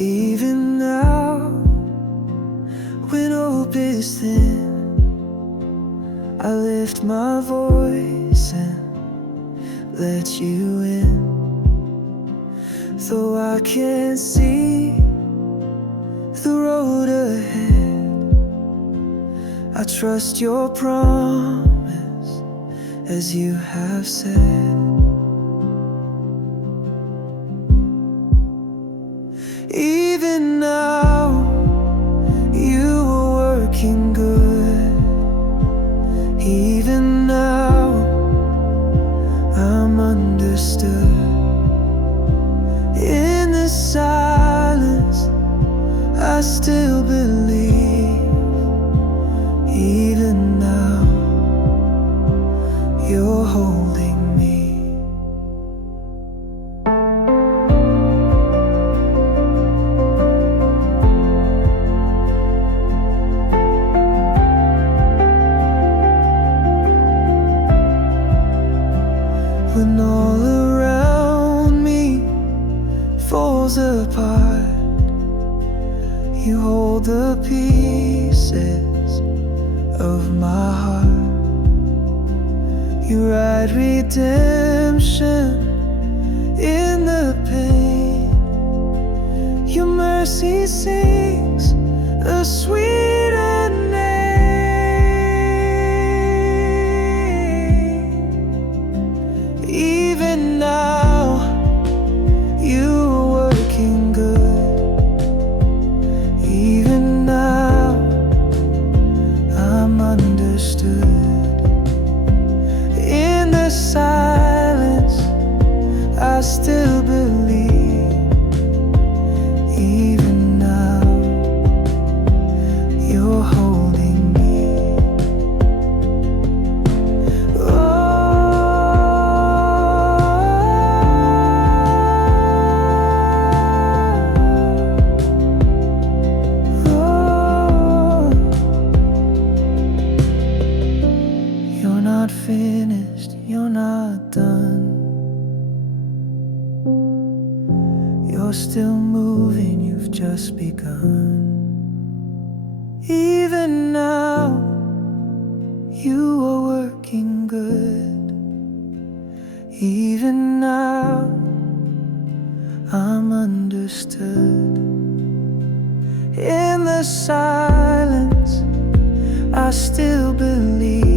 Even now, when hope is thin, I lift my voice and let you in. Though I can't see the road ahead, I trust your promise as you have said. Even now, you are working good. Even now, I'm understood. In the silence, I still believe. Even now, you're holding me. When all around me falls apart, you hold the pieces of my heart. You write redemption in the pain. Your mercy sings a sweeter name. Even now, you are working good. Even now, I'm understood. In the silence, I still believe. Even now, you're holding me. You're not finished, you're not done. You're still moving, you've just begun. Even now, you are working good. Even now, I'm understood. In the silence, I still believe.